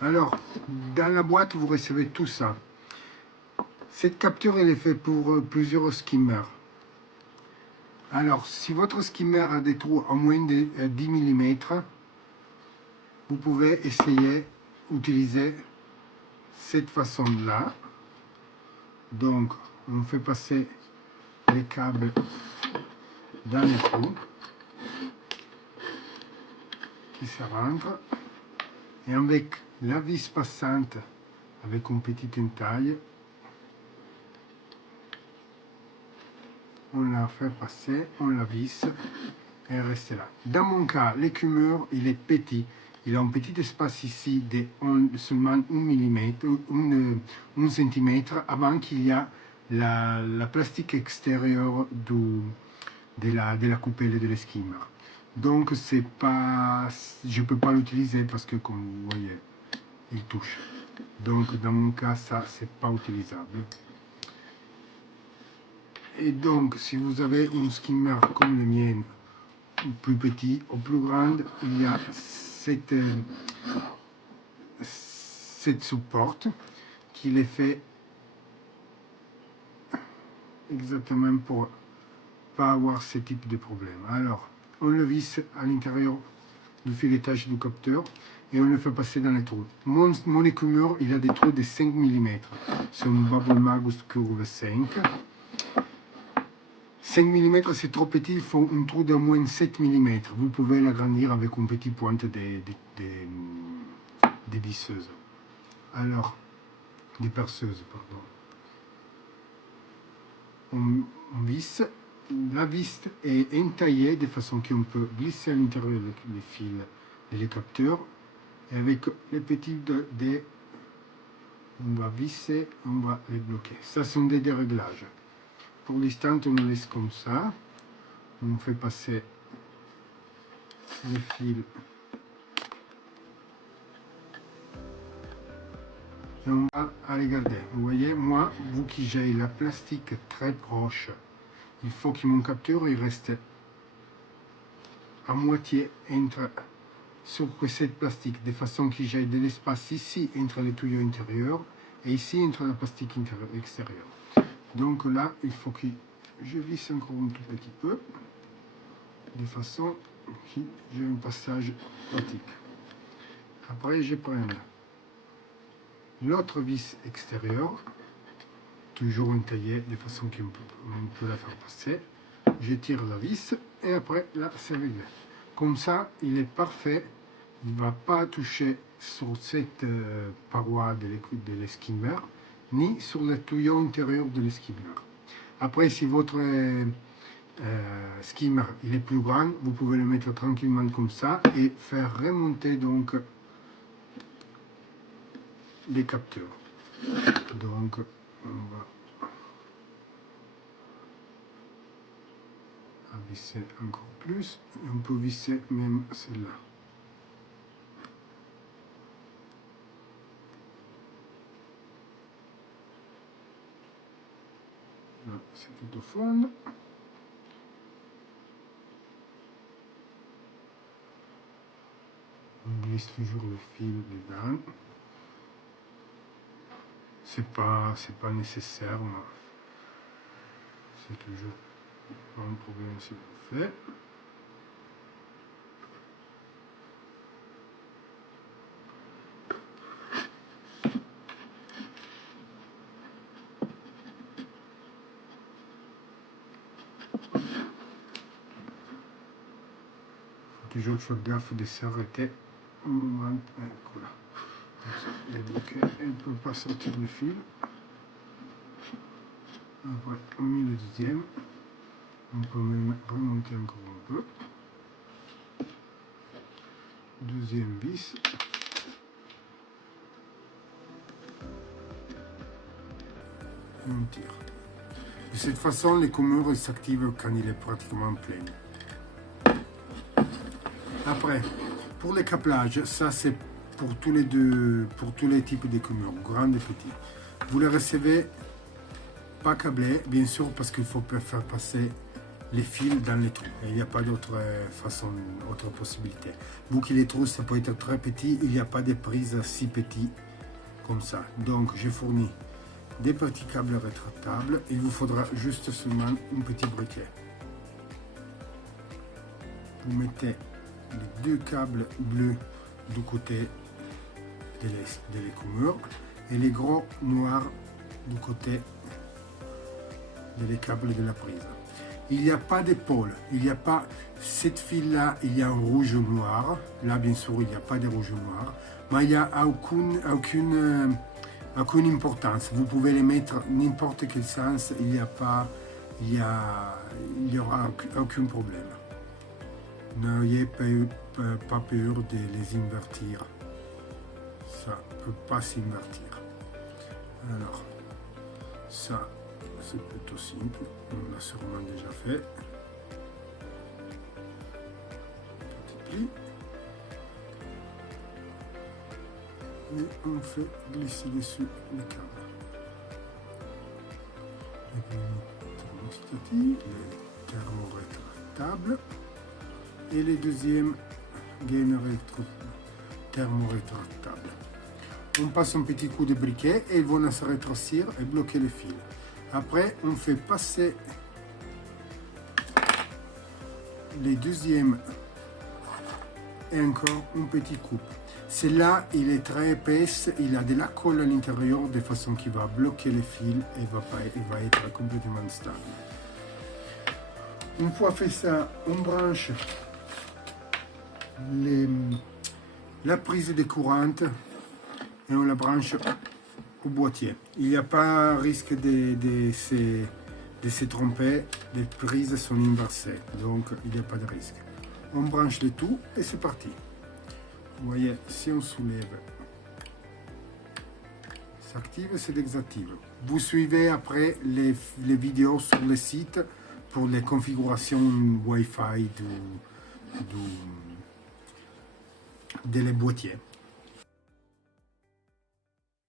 Alors, dans la boîte, vous recevez tout ça. Cette capture, elle est faite pour plusieurs skimmers. Alors, si votre skimmer a des trous à moins de 10 mm, vous pouvez essayer d'utiliser cette façon-là. Donc, on fait passer les câbles dans les trous qui se rentrent. Et avec la vis passante, avec une petite entaille, on la fait passer, on la visse et elle reste là. Dans mon cas, l'écumeur, il est petit. Il a un petit espace ici de seulement 1 mm, 1 cm avant qu'il y a la plastique extérieure de la coupelle de l'esquimmer. Donc c'est pas, je ne peux pas l'utiliser parce que comme vous voyez, il touche. Donc dans mon cas, ça c'est pas utilisable. Et donc si vous avez un skimmer comme le mien, plus petit ou plus grande, il y a cette support qui est fait exactement pour pas avoir ce type de problème. Alors, on le visse à l'intérieur du filetage du capteur et on le fait passer dans les trous. Mon écumeur, il a des trous de 5 mm. C'est un Bubble Magus Curve 5. 5 mm, c'est trop petit, il faut un trou d'au moins 7 mm. Vous pouvez l'agrandir avec une petite pointe des visseuses. Alors, des perceuses, pardon. On visse. La vis est entaillée de façon qu'on peut glisser à l'intérieur les fils et les capteurs. Et avec les petits dés, on va visser, on va les bloquer. Ça sont des déréglages. Pour l'instant, on le laisse comme ça. On fait passer les fils. Et on va aller garder. Vous voyez, moi, vous qui j'ai la plastique très proche, il faut que mon capteur il reste à moitié sur cette plastique, de façon que j'ai de l'espace ici entre les tuyaux intérieurs et ici entre la plastique extérieure. Donc là, il faut que je visse encore un tout petit peu, de façon que j'ai un passage pratique. Après, je prends l'autre vis extérieure, toujours entaillée de façon qu'on peut la faire passer. Je tire la vis et après là c'est réglé. Comme ça, il est parfait. Il ne va pas toucher sur cette paroi de l'esquimmer, ni sur le tuyau intérieur de l'esquimmer. Après, si votre skimmer il est plus grand, vous pouvez le mettre tranquillement comme ça et faire remonter donc les capteurs. Donc, on va visser encore plus, et on peut visser même celle-là. Là, c'est tout au fond. On glisse toujours le fil dedans. C'est pas nécessaire, mais c'est toujours pas un problème si vous le faites. Toujours faire gaffe de s'arrêter au moment voilà. Elle ne peut pas sortir le fil. Après, on met le deuxième. On peut même remonter encore un peu. Deuxième vis. Et on tire. De cette façon, l'écumeur s'active quand il est pratiquement plein. Après, pour les câblages, ça c'est pour tous les types d'écumeurs, grands et petits. Vous les recevez pas câblés, bien sûr, parce qu'il faut faire passer les fils dans les trous. Il n'y a pas d'autre façon, autre possibilité. Vu que les trous, ça peut être très petit, il n'y a pas de prise si petit comme ça. Donc, j'ai fourni des petits câbles rétractables. Il vous faudra juste seulement un petit briquet. Vous mettez les deux câbles bleus du côté de l'écumeur et les gros noirs du côté des câbles de la prise. Il n'y a pas d'épaule, il n'y a pas cette file là, il y a un rouge ou noir. Là, bien sûr, il n'y a pas de rouge ou noir, mais il n'y a aucune importance. Vous pouvez les mettre n'importe quel sens, il y aura aucun problème. N'ayez pas peur de les invertir. Ça ne peut pas s'invertir. Alors, ça, c'est plutôt simple. On l'a sûrement déjà fait. Petit pli. Et on fait glisser dessus les câbles. Les thermostatis, les thermorétractables et les deuxièmes gaines thermorétractables. On passe un petit coup de briquet et ils vont se rétrécir et bloquer le fil. Après, on fait passer les deuxièmes et encore un petit coup. Celui-là, il est très épaisse, il a de la colle à l'intérieur de façon qu'il va bloquer les fils et il va être complètement stable. Une fois fait ça, on branche la prise de courante et on la branche au boîtier. Il n'y a pas risque de se tromper, les prises sont inversées, donc il n'y a pas de risque. On branche le tout et c'est parti. Vous voyez, si on soulève, ça active et ça désactive. Vous suivez après les vidéos sur le site pour les configurations Wi-Fi des boîtiers.